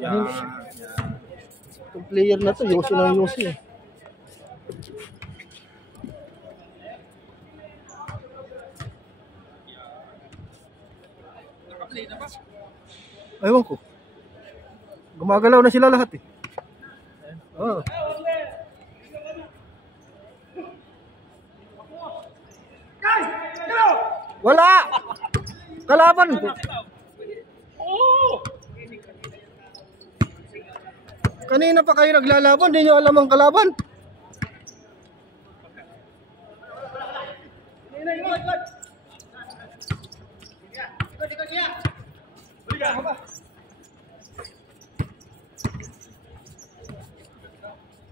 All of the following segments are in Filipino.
Yan. Itong player na to, yosi na yosi. Ewan ko. Gumagalaw na sila lahat eh. Oh. Wala! Kalaban! Kanina pa kayo naglalaban, di nyo alam ang kalaban.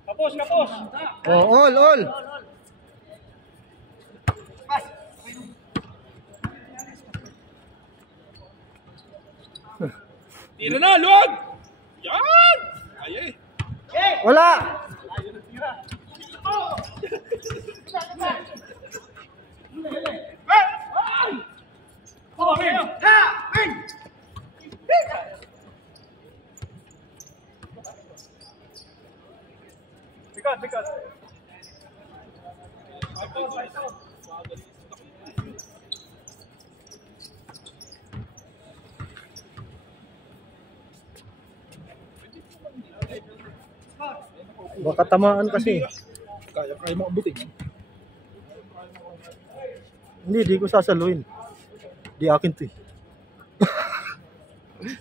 Kapos, kapos. Oh, all. Tira na, luwag! Yan! Ay. Wala! Sikat. Baka tamaan kasi. Kaya mo abutin. Hindi, di ko sasaluin. Di akin to eh.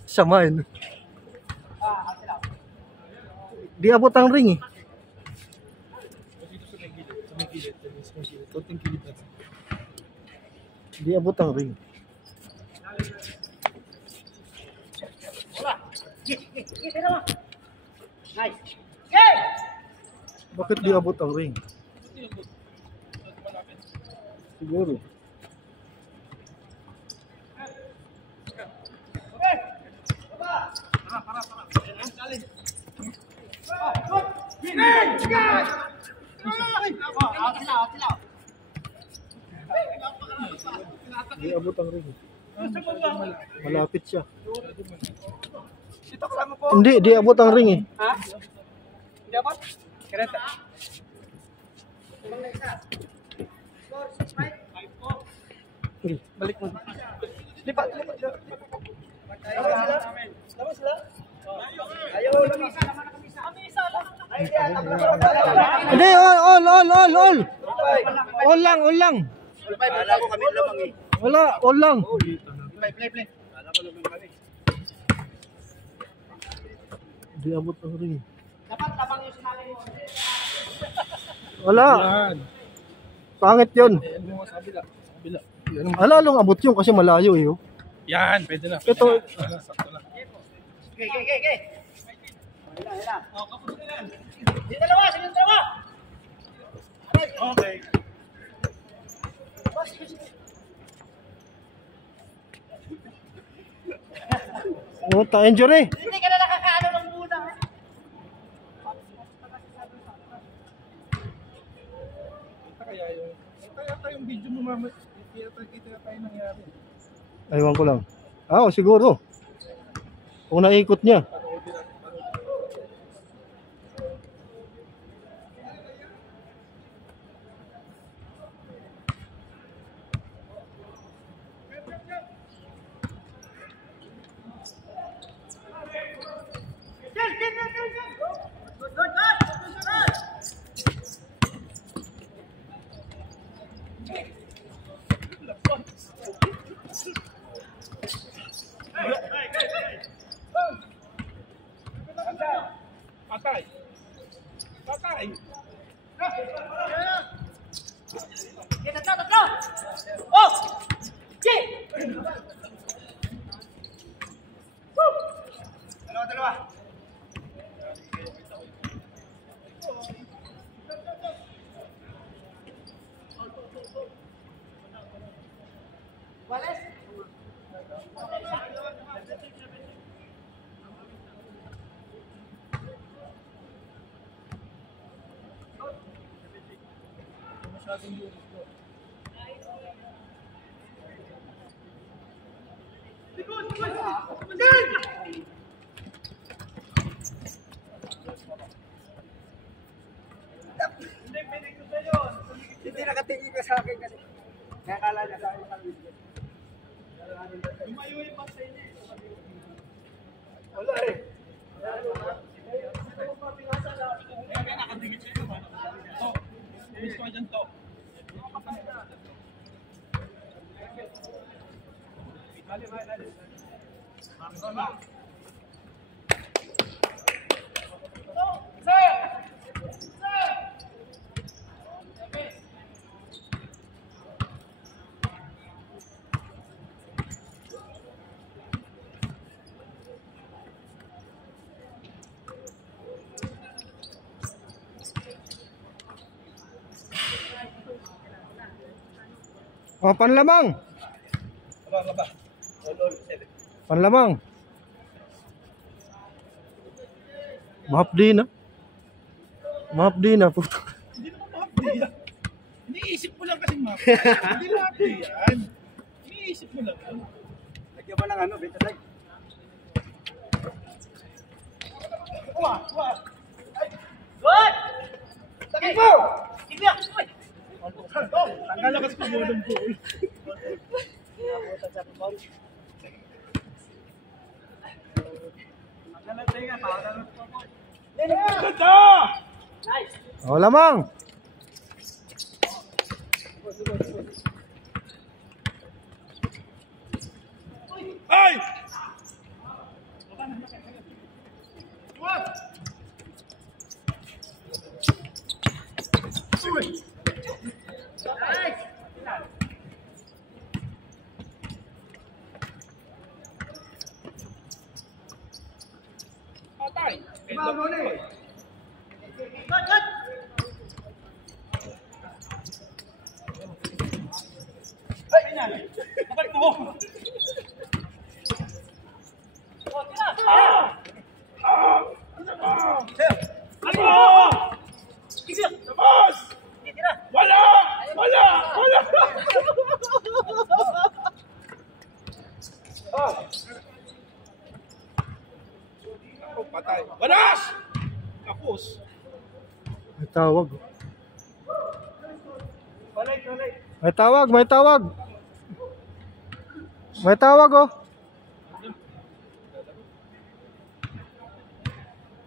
Samain. Di abot ang ring eh. Di abot ang ring. Bakit di abot ang ring? Siguro. Di abot ang ring. Malapit siya. Hindi, di abot ang ring eh. Ha? Hindi abot? Kereta. Balik mo. Lipat. Laban sila? Ayaw lamisa. Hindi, all. All lang. Wala ko kami lamang eh. Wala, all lang. Play. Wala ko lamang kami. Di abot ang ring. Dapat lamang yung sinabi mo. Wala. Pangit yun. Sa kabila. Lalong abot yun kasi malayo eh. Oh. Yan, pwede na. Ito. Okay. Oh, kapos na yan. Sige dalawa. Okay. Injury. Hindi ka na nakakaano ng muna. Kaya yung video mo mama, kita tayo nangyari. Aywan ko lang. Siguro. Kung naikot niya. Patay. Tatlo. Oh! G! Dalawa. Wallace? Likod! Hindi nakatingin ka sa akin kasi. Kaya kala niya sa akin. Lumayo yung bang sa inyo. Wala eh. Kaya nakatingin siya naman. Oh, ilis ko dyan to. Oh, panlamang. Panlamang. Mahapdi na. Mahapdi na. Puto. Hindi naman mahapdi yan. Iniisip mo lang kasi mahapdi. Hindi mahapdi yan. Iniisip mo lang. Lagyan mo lang ano, Bentasay. Uwa! Good! Sakit mo! Sige yan! Uy! Tanggal na kasi kung ng goal. Ganda! Nice! Oh, lamang. Ay! Patay! Good, good! Kapalik mo! Oh, tira! Sige! Labas! Sige, tira! Wala! Wala! Wala! Oh, patay. Wanas! Kapos. May tawag. May tawag, may tawag. May tawag, oh.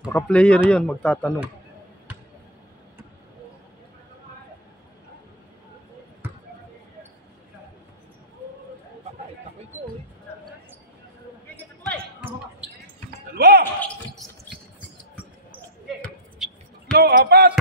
Baka player yun, magtatanong. Dalawa! Tatlo, apat!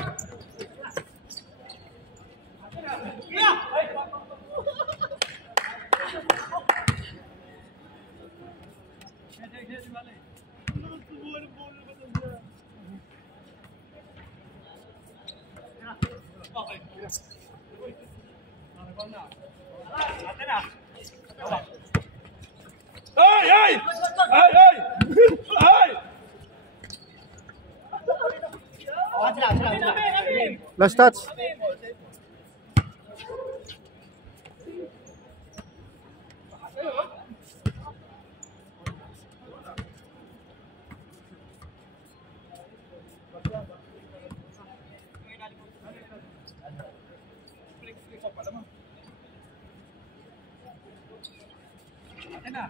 Ay! Ay! Ay! Ay! Ay! Last touch. Wala!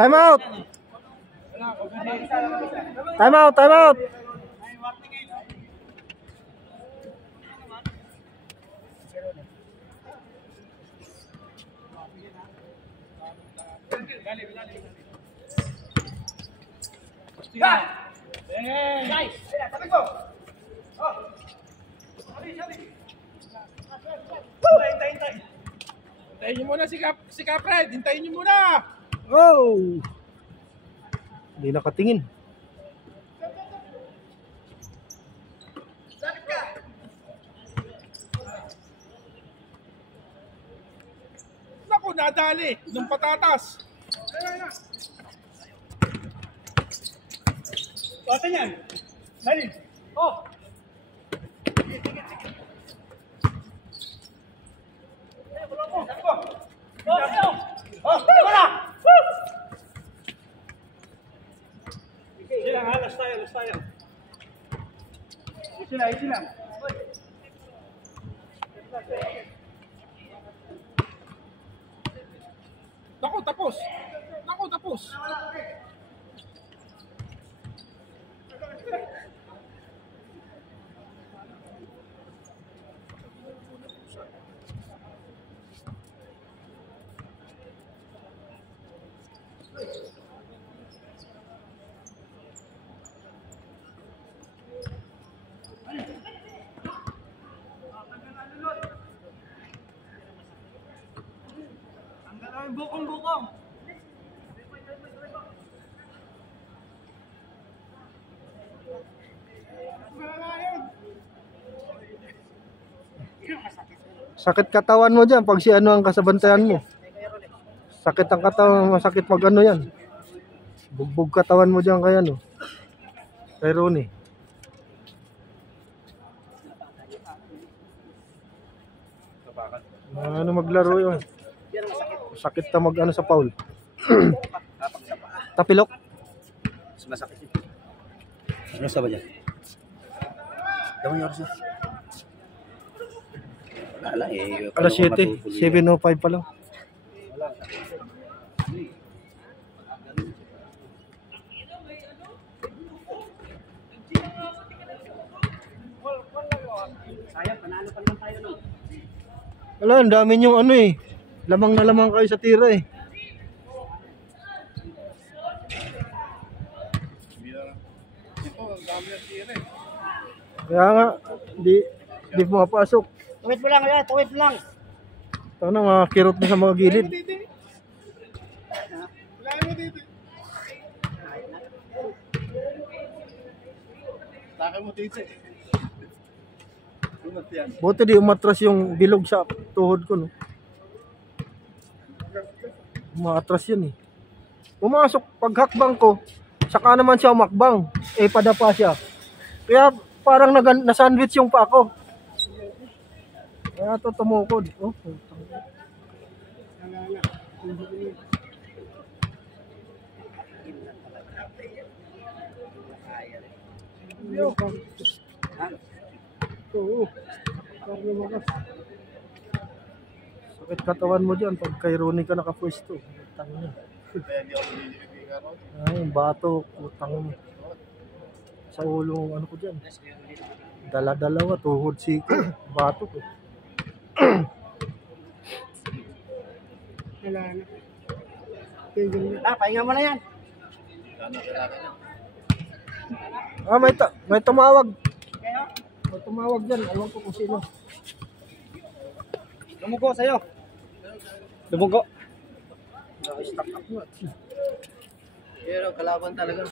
Time out. Time out, time out. Guys! Tabi ko! Oh! Hintay. Hintayin nyo muna si Capred. Hintayin nyo muna. Oh! Hindi nakatingin. Lapit ka. Naku, nadali. Nung patatas. Patan yan. Dali. Oh! Oh, sa'yo! Oh, Wala! Easy lang ha, last tayo. Easy lang. Naku, tapos. Bukong-bukong! Sakit katawan mo dyan pag si ano ang kasabantayan mo. Sakit ang katawan, masakit pag ano yan. Bugbog katawan mo dyan kaya no. Kay Ronnie. Ano maglaro yun? Sakit na mag ano sa foul. Tapilok. Masakit yun. Ano sa ba dyan? Dama yung oras na. Wala lang eh. Alas 7, 7:05 pa lang. Sayang, panalo pa naman tayo no. Wala, ang dami yung ano eh. Lamang na lamang kayo sa tira eh. Ito, ang dami ng tira eh. Kaya nga, di pumapasok. Tuwid mo lang, yan. Tuwid mo lang. Ito na, mga kirot na sa mga gilid. Wala mo dito. Taka mo dito eh. Lunat yan. Buti di umatras yung bilog sa tuhod ko, no? Umatras yun eh. Pumasok, paghakbang ko, saka naman siya umakbang. Eh, padapa siya. Kaya parang na-sandwich yung pa ako. Kaya ito tumukod. Oh, sakit katawan mo dyan pag kay Ronnie ka nakapwesto. Utang niya. Ay, yung bato, utang mo. Sa ulo, ano ko dyan. Dala-dalawa, tuhod siko. Bato ko. Pahinga mo na yan. Ah, may tumawag. May tumawag dyan. Alam ko kung sino. Lumugo sa'yo. Lumugo. Pero kalaban talaga.